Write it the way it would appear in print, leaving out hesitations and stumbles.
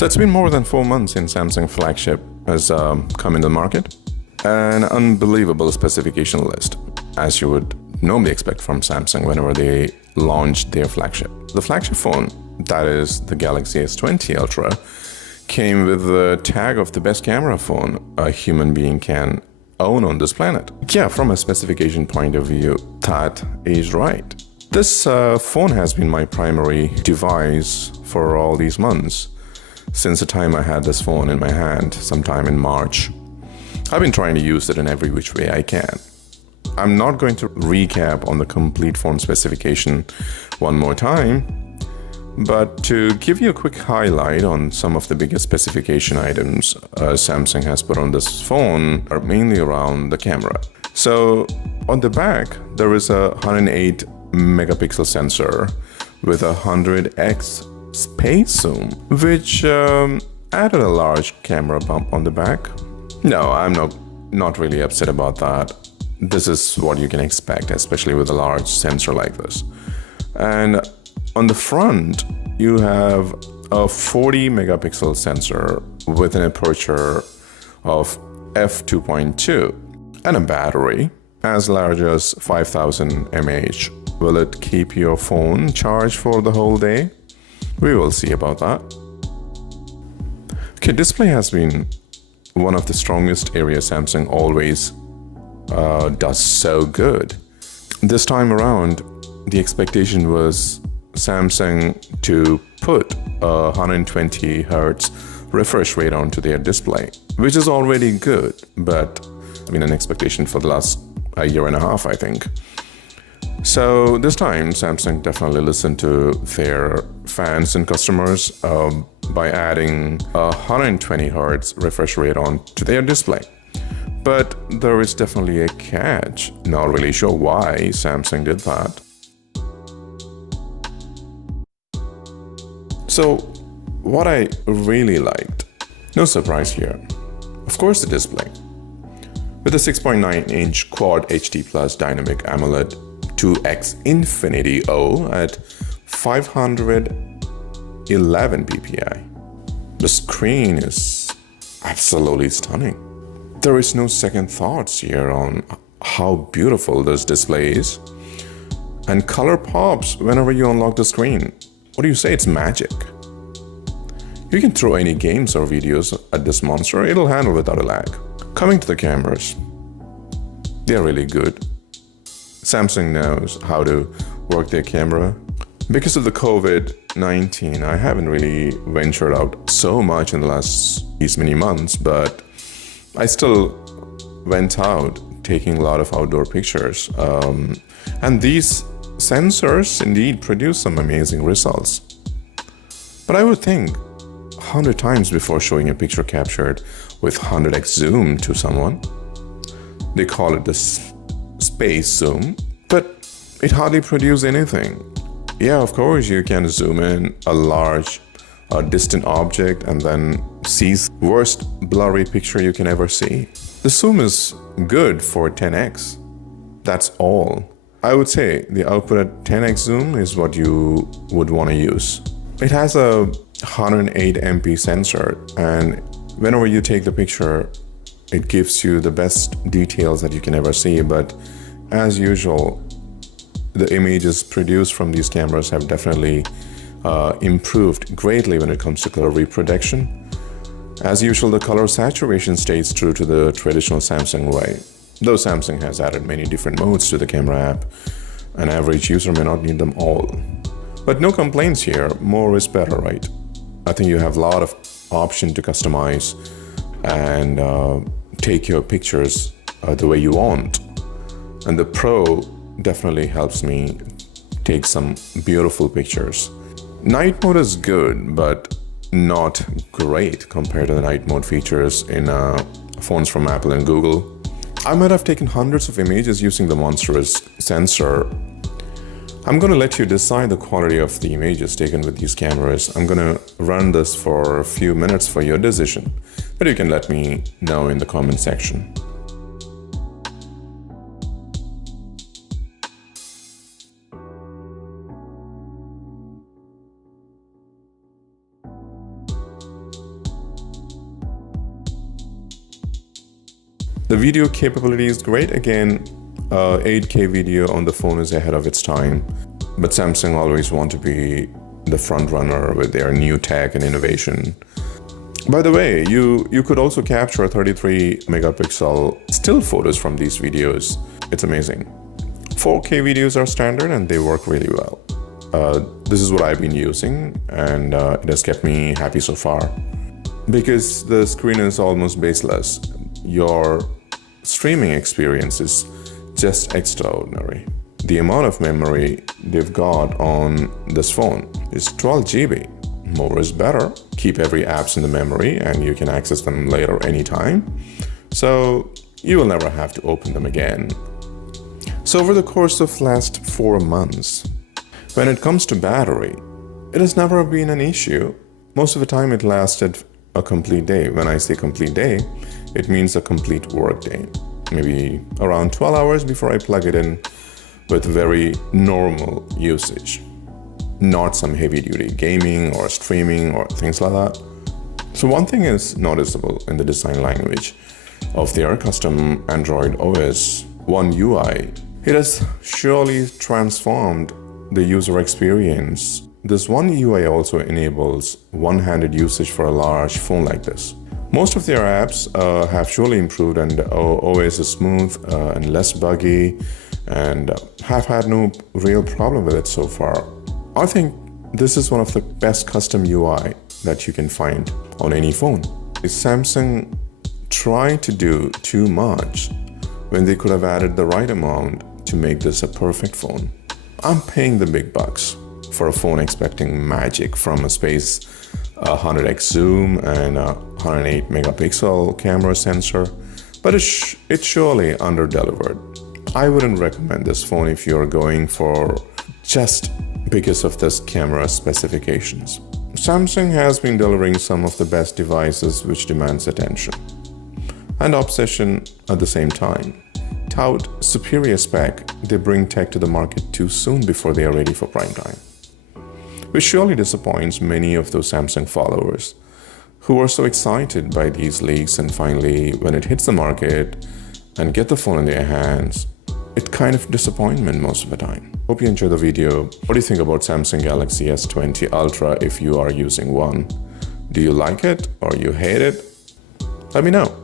So it's been more than 4 months since Samsung flagship has come in the market. An unbelievable specification list, as you would normally expect from Samsung whenever they launched their flagship. The flagship phone, that is the Galaxy S20 Ultra, came with the tag of the best camera phone a human being can own on this planet. Yeah, from a specification point of view, that is right. This phone has been my primary device for all these months, since the time I had this phone in my hand, sometime in March. I've been trying to use it in every which way I can. I'm not going to recap on the complete phone specification one more time, but to give you a quick highlight on some of the biggest specification items Samsung has put on this phone are mainly around the camera. So on the back, there is a 108 megapixel sensor with a 100x space zoom, which added a large camera bump on the back. No, I'm not really upset about that. This is what you can expect, especially with a large sensor like this. And on the front, you have a 40 megapixel sensor with an aperture of f2.2 and a battery as large as 5000 mAh. Will it keep your phone charged for the whole day? We will see about that. Okay, display has been one of the strongest areas Samsung always does so good. This time around, the expectation was Samsung to put a 120 Hz refresh rate onto their display, which is already good, but I mean an expectation for the last a year and a half, I think. So this time, Samsung definitely listened to their fans and customers by adding a 120 Hz refresh rate onto their display. But there is definitely a catch. Not really sure why Samsung did that. So what I really liked, no surprise here, of course the display. With a 6.9-inch Quad HD Plus Dynamic AMOLED 2X Infinity O at 511 ppi. The screen is absolutely stunning. There is no second thoughts here on how beautiful this display is. And color pops whenever you unlock the screen. What do you say? It's magic. You can throw any games or videos at this monster, it'll handle without a lag. Coming to the cameras, they're really good. Samsung knows how to work their camera. Because of the COVID-19, I haven't really ventured out so much in the last these many months, but I still went out taking a lot of outdoor pictures. And these sensors indeed produce some amazing results. But I would think 100 times before showing a picture captured with 100x zoom to someone. They call it the space zoom, but it hardly produces anything. Yeah, of course, you can zoom in a large, distant object and then see worst blurry picture you can ever see. The zoom is good for 10x. That's all. I would say the output at 10x zoom is what you would want to use. It has a 108 MP sensor, and whenever you take the picture, it gives you the best details that you can ever see. But as usual, the images produced from these cameras have definitely improved greatly when it comes to color reproduction. As usual, the color saturation stays true to the traditional Samsung way. Though Samsung has added many different modes to the camera app, an average user may not need them all. But no complaints here, more is better, right? I think you have a lot of option to customize and take your pictures the way you want. And the Pro definitely helps me take some beautiful pictures. Night mode is good, but not great compared to the night mode features in phones from Apple and Google. I might have taken hundreds of images using the monstrous sensor. I'm going to let you decide the quality of the images taken with these cameras. I'm going to run this for a few minutes for your decision, but you can let me know in the comment section. The video capability is great. Again, 8K video on the phone is ahead of its time, but Samsung always want to be the front runner with their new tech and innovation. By the way, you could also capture 33 megapixel still photos from these videos. It's amazing. 4K videos are standard and they work really well. This is what I've been using, and it has kept me happy so far. Because the screen is almost baseless, your streaming experience is just extraordinary. The amount of memory they've got on this phone is 12 GB. More is better. Keep every apps in the memory and you can access them later anytime. So you will never have to open them again. So over the course of last 4 months, when it comes to battery, it has never been an issue. Most of the time it lasted a complete day. When I say complete day, it means a complete work day. Maybe around 12 hours before I plug it in with very normal usage. Not some heavy duty gaming or streaming or things like that. So one thing is noticeable in the design language of their custom Android OS One UI. It has surely transformed the user experience. This One UI also enables one-handed usage for a large phone like this. Most of their apps have surely improved, and OS is smooth and less buggy, and have had no real problem with it so far. I think this is one of the best custom UI that you can find on any phone. Is Samsung trying to do too much when they could have added the right amount to make this a perfect phone? I'm paying the big bucks for a phone expecting magic from a space 100x zoom and a 108 megapixel camera sensor, but it's surely under-delivered. I wouldn't recommend this phone if you're going for just because of this camera specifications. Samsung has been delivering some of the best devices which demands attention and obsession at the same time. Tout superior spec, they bring tech to the market too soon before they are ready for prime time, which surely disappoints many of those Samsung followers who were so excited by these leaks, and finally when it hits the market and get the phone in their hands, it's kind of disappointment most of the time. Hope you enjoyed the video. What do you think about Samsung Galaxy S20 Ultra if you are using one? Do you like it or you hate it? Let me know.